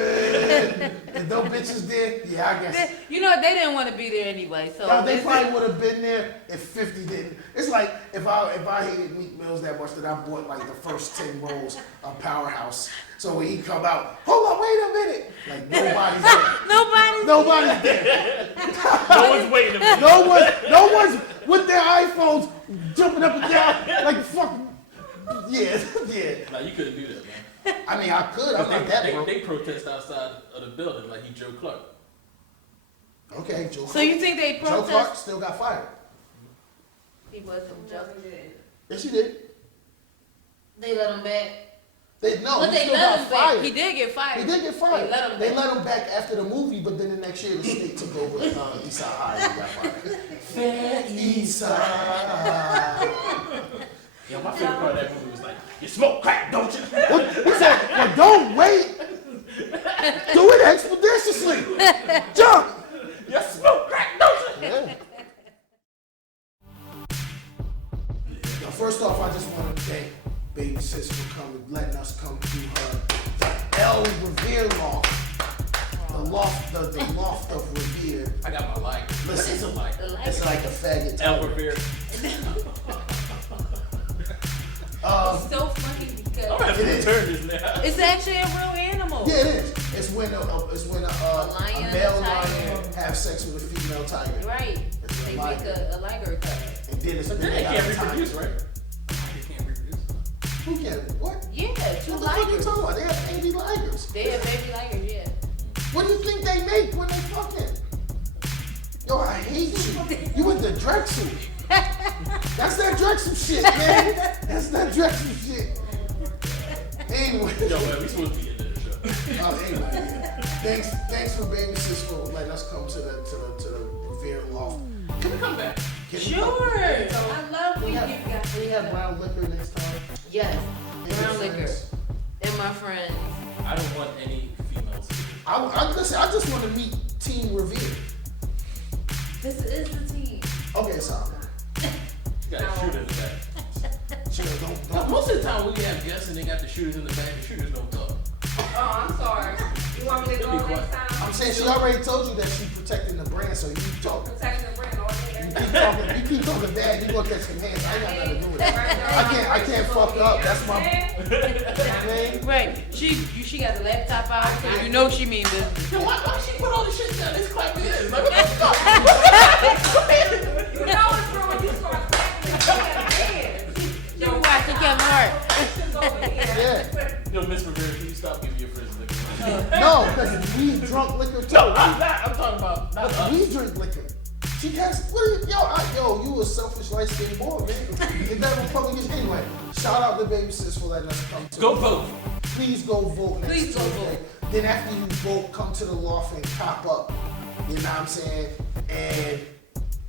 And those bitches there. Yeah, I guess. You know they didn't want to be there anyway. So Now, they it's- probably would have been there if 50 didn't. It's like if I hated Meek Mills that much that I bought like the first 10 rows of Powerhouse. So when he come out, hold on, wait a minute. Like nobody's there. Nobody's there. No one's waiting a minute. No one's with their iPhones jumping up and down like fucking. Yeah. Nah, you couldn't do that, man. I mean, I could. I'm not that broke. They protest outside of the building like he Joe Clark. Okay, Joe. So you think they Joe Clark protest? still got fired. He wasn't just. Yes, he did. They let him back. But They he let still him got back. fired. He did get fired. He did get fired. They let him back. after the movie, but then the next year the state took over Eastside High and he got fired. Fair Eastside. Yeah, my favorite part of that movie was like, you smoke crack, don't you? He said, well, don't wait. Do it expeditiously. Jump. You smoke crack, don't you? Yeah. Now, first off, I just want to thank Baby Sis for coming, letting us come through her L.Revere loft. The loft of Revere. I got my lighter. Listen, It's a lighter. It's like a faggot. L.Revere. It's so funny I'm because gonna have to It is. return this now. it's actually a real animal. Yeah, it is. It's when a lion, male a tiger. lion have sex with a female tiger. Right. It's They a make liger. a liger cut. And then it's But then they got can't a tiger. reproduce, right? They can't reproduce. Who can? What? Yeah, two What the fuck you ligers. talking about? They have baby ligers. They have baby ligers, yeah. What do you think they make when they fucking? Yo, I hate you. You with the Drexel. That's that Drexel shit, man. That's that Drexel shit. Anyway. Yo, man, we supposed to be in the show. Oh, anyway. Yeah. Thanks for Baby Sis for letting us come to the Revere loft. Can we come back? Can we Sure. I love when you Can guys. we have brown liquor next time? Yes. And Brown your liquor. friends? And my friends. I don't want any females. Listen, I just want to meet Team Revere. This is the team. Okay, sorry. You got shooters in the back. Chill, No, don't. most of the time when we have guests and they got the shooters in the back, the shooters don't talk. Oh, I'm sorry. You want me to It'll be go quiet. next time? I'm saying she already told you that she's protecting the brand, so you talk. Protecting the brand all day. You keep talking bad, you gonna catch some hands. I ain't got nothing to do with that. I can't fuck up. That's my man. Right. She got the laptop out, so you know she mean business. Yo, why she put all this shit down? This clap it is. Like, what the fuck? You know it's true when you start practicing. She was watching Kevin Hart. Yeah. Yo, Miss Rivera, can you stop giving your friends liquor? No, because we drunk liquor too. No, I'm not. I'm talking about not us. We drink liquor. She has, you a selfish light skinned boy, man. You that Republican anyway. Shout out to Baby Sis for letting us come to Go the vote. Please go vote next Please go Tuesday. Then after you vote, come to the loft and cop up. You know what I'm saying? And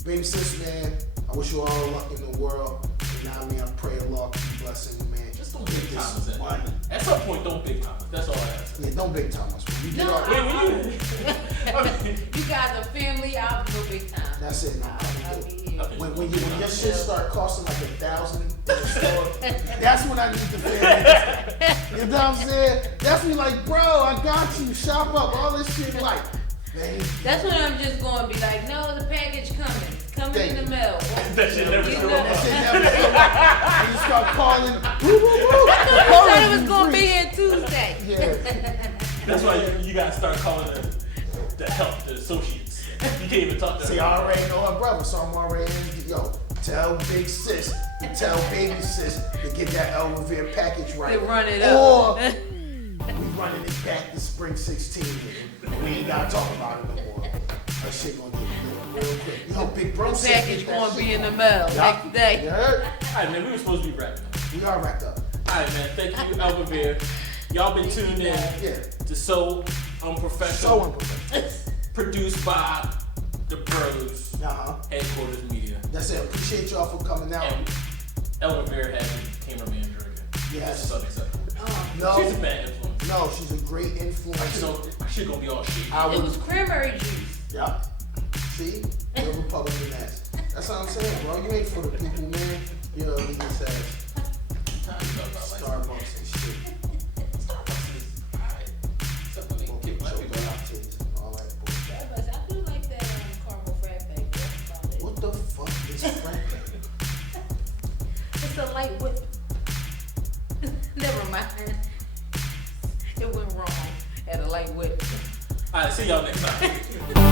Baby Sis, man, I wish you all the luck in the world. You know what I mean? I pray the Lord keep blessing you, man. Just don't big time us Money. at some point, don't big time us. That's all I ask. Yeah, don't big time us. You did No, all You guys are family, I'll go big time. That's it, man. I'll be here. When your shit start costing like $1,000 in the store, that's when I need the family. You know what I'm saying? That's when like, bro, I got you. Shop up. All this shit like, man. That's when I'm just going to be like, no, the package coming. Coming in the mail. That shit never You show know- up. That shit never come up. And you start calling. Woo, woo, woo. I thought it was going to be here Tuesday. Yeah. That's why you gotta start calling the help, the associates. You can't even talk to See, her. I already know her brother, so I'm already in. Yo, tell Big Sis, tell Baby Sis to get that L.Revere package right. To run it Or up. we running it back to spring 16. We ain't gotta talk about it no more. That shit gonna get real quick. You know, Big Bro said Package get that going to shit. be in the mail Yup. next day. You heard? Alright, man, we were supposed to be wrapping up. We are wrapped up. Alright, man, thank you, L.Revere. Y'all been tuned in Yeah. to So Unprofessional. So unprofessional. Produced by the Bros, Uh-huh. Headquarters Media. That's it. Appreciate y'all for coming out. And L.Revere had the cameraman drinking. Yes. That's unacceptable. No, She's a bad influence. no, she's a great Like, influence. so, my shit gonna be all shit. I It would, was cranberry juice. yeah. See? You're a Republican ass. That's what I'm saying, bro. You ain't for the people, man. You're a elitist ass. Starbucks and shit. Starbucks is alright. Except when they give black people out. Lattes, all that bullshit. Starbucks, I do like that caramel frat bag. That's about it. What the fuck is frat? It's a light whip. Never mind. It went wrong at a light whip. Alright, see y'all next time.